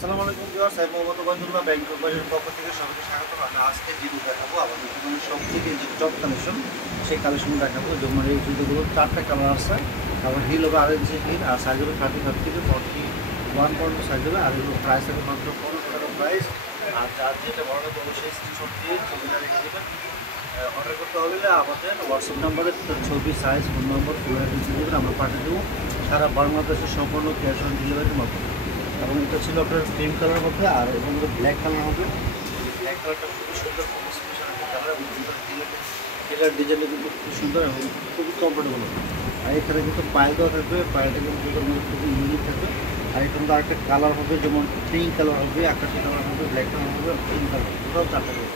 আসসালামু আলাইকুম ভিউয়ার্স, আমি মোহাম্মদ ওবায়দুল্লাহ ব্যাংক কোম্পানির পক্ষ থেকে সবাইকে স্বাগত। আমি আজকে যে জুতো দেখাবো আমাদের দোকানের সবথেকে যে টপ কালেকশন, সেই কালেকশন দেখাবো। যেমন এই জুতোগুলো 4টা কালার আছে, আবার হিল হবে 8 ইঞ্চি হিল, আর সাইজ হবে 35 থেকে 41 পর্যন্ত সাইজ হবে। আর এগুলো প্রাইস হবে মাত্র 1500 টাকা প্রাইস। আর যার যেটা ভালো লাগে অবশ্যই স্ক্রিনশট দিয়ে ছবি রেখে দেবেন। অর্ডার করতে হলে আমাদের হোয়াটসঅ্যাপ নাম্বারে ছবি, সাইজ, ফোন নম্বর ফুল অ্যাড্রেস দেবেন, আমরা পাঠিয়ে দেবো সারা বাংলাদেশের সম্পূর্ণ ক্যাশ অন ডেলিভারির মাধ্যমে। এবং এটা ছিল আপনার ক্রিম কালার মধ্যে, আর এবং ব্ল্যাক কালার হবে। ব্ল্যাক কালারটা খুবই সুন্দর, খুবই স্পেশাল একটা কালার, এবং টেলার ডিজাইনটা কিন্তু খুব সুন্দর এবং খুবই কমফোর্টেবল হবে। আর এখানে কিন্তু পায়ে দেওয়া থাকবে, পায়েটা কিন্তু জুতোর মধ্যে খুবই ইউনিক থাকবে। আর এখানে তো আরেকটা কালার হবে, যেমন পিঙ্ক কালার হবে, আকাশি কালার হবে, ব্ল্যাক কালার হবে, পিঙ্ক কালার, টোটাল 4টা হবে।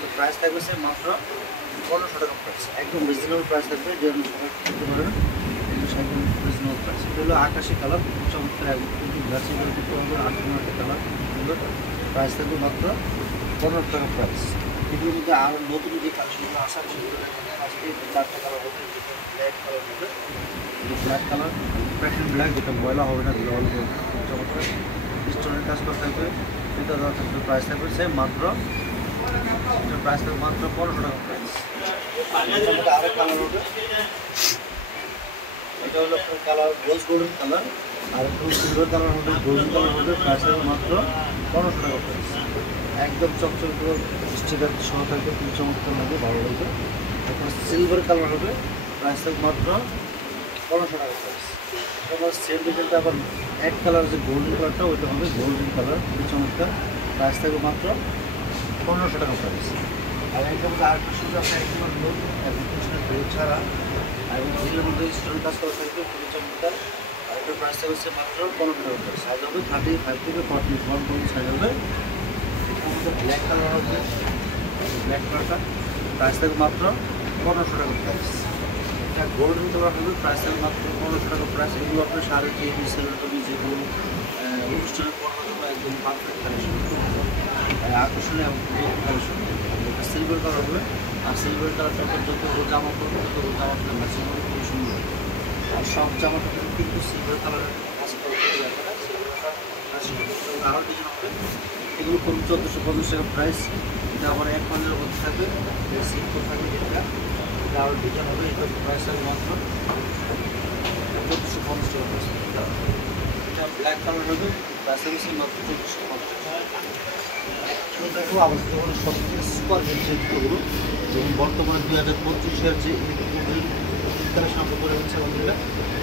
তো প্রাইস থাকবে সে মাত্র 1500 টাকা প্রাইস, একদম রিজনেবল প্রাইস থাকবে, যে সবাই কিনতে পারেন। একদম রিজনেবল প্রাইস। এটা হলো আকাশি কালার, চমৎকার এবং কিন্তু গ্লাসি করে করতে হবে, 8 কালার সুন্দর। প্রাইস থাকবে মাত্র 1500 টাকা প্রাইস। এগুলোর মধ্যে আরও নতুন যে কালেকশনগুলো আসা সেগুলো আজকে 4টা কালার হবে, যেটা ব্ল্যাক কালার হবে, ব্ল্যাক কালার প্যাশন ব্ল্যাক, যেটা ময়লা হবে না, যেটা অল্প চমৎকার স্টোনের কাজ করা থাকবে, এটা দেওয়া থাকবে। প্রাইস থাকবে সেম মাত্র, এটার প্রাইস থাকবে মাত্র 1500 টাকা প্রাইস। আরও কালার হবে, এটা হলো আপনার কালার রোজ গোল্ডেন কালার, আর একটু সিলভার কালার হবে, গোল্ডেন কালার হবে। প্রাইস হবে মাত্র 1500 টাকা প্রাইস। একদম চকচক করে স্টিকার সহ থাকবে, খুব চমৎকার লাগবে, ভালো লাগবে। এখন সিলভার কালার হবে, প্রাইস থাকবে মাত্র 1500 টাকা প্রাইস। এবার সেম ডিজাইনটা আবার এক কালার, যে গোল্ডেন কালারটা ওইটা হবে গোল্ডেন কালার, খুব চমৎকার। প্রাইস থাকবে মাত্র 1500 টাকা প্রাইস। আর একদম আরেকটা সুন্দর একটা একদম লোক এবং পিছনে ব্রেক ছাড়া, এবং এগুলোর মধ্যে স্টোন কাজ করা থাকবে, খুবই চমৎকার। আর এটার প্রাইসটা হচ্ছে মাত্র 1500 টাকা। সাইজ হবে 35 থেকে 41 পর্যন্ত সাইজ হবে। এটার মধ্যে ব্ল্যাক কালার হবে, ব্ল্যাক কালারটা প্রাইস থাকবে মাত্র 1500 টাকা প্রাইস। এটা গোল্ডেন কালার হবে, প্রাইস থাকবে মাত্র 1500 টাকা প্রাইস। এগুলো আপনার সাড়ে কেজি সেলোটমি, যেগুলো অনুষ্ঠানের পড়ার জন্য একদম পারফেক্ট কালেকশন, আকর্ষণীয় এবং কালেকশন। এটা সিলভার কালার হবে, আর সিলভার কালারটা যত জামা পড়বে তত জামা পড়লে ম্যাচিং হবে, খুব সুন্দর। আর সব জামা কাপড় কিন্তু সিলভার কালারের কাজ করা যাবে না, সিলভার আরও ডিজাইন হবে। এগুলো খুব 1450 টাকা প্রাইস। এটা আবার এক পাঞ্জের মধ্যে থাকবে, সিম্পল থাকবে, এটা আরও ডিজাইন হবে। এটার প্রাইস থাকবে মাত্র 1450 টাকা প্রাইস। এটা ব্ল্যাক কালার হবে, প্রাইস থাকবে মাত্র 1450 টাকা। দেখো আবার যখন সবথেকে সুপার হিট যে জুতোগুলো, যেমন বর্তমানে 2025-এর যে কালেকশন আমরা করে হচ্ছে আমাদের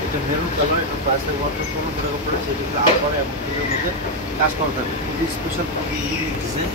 এটা মেরুন কালার, এটা প্রাইস থাকবে মাত্র 1500 টাকা প্রাইস। এটা কিন্তু আবার এবং এর মধ্যে কাজ করা থাকবে, খুবই স্পেশাল, খুবই ইউনিক ডিজাইন।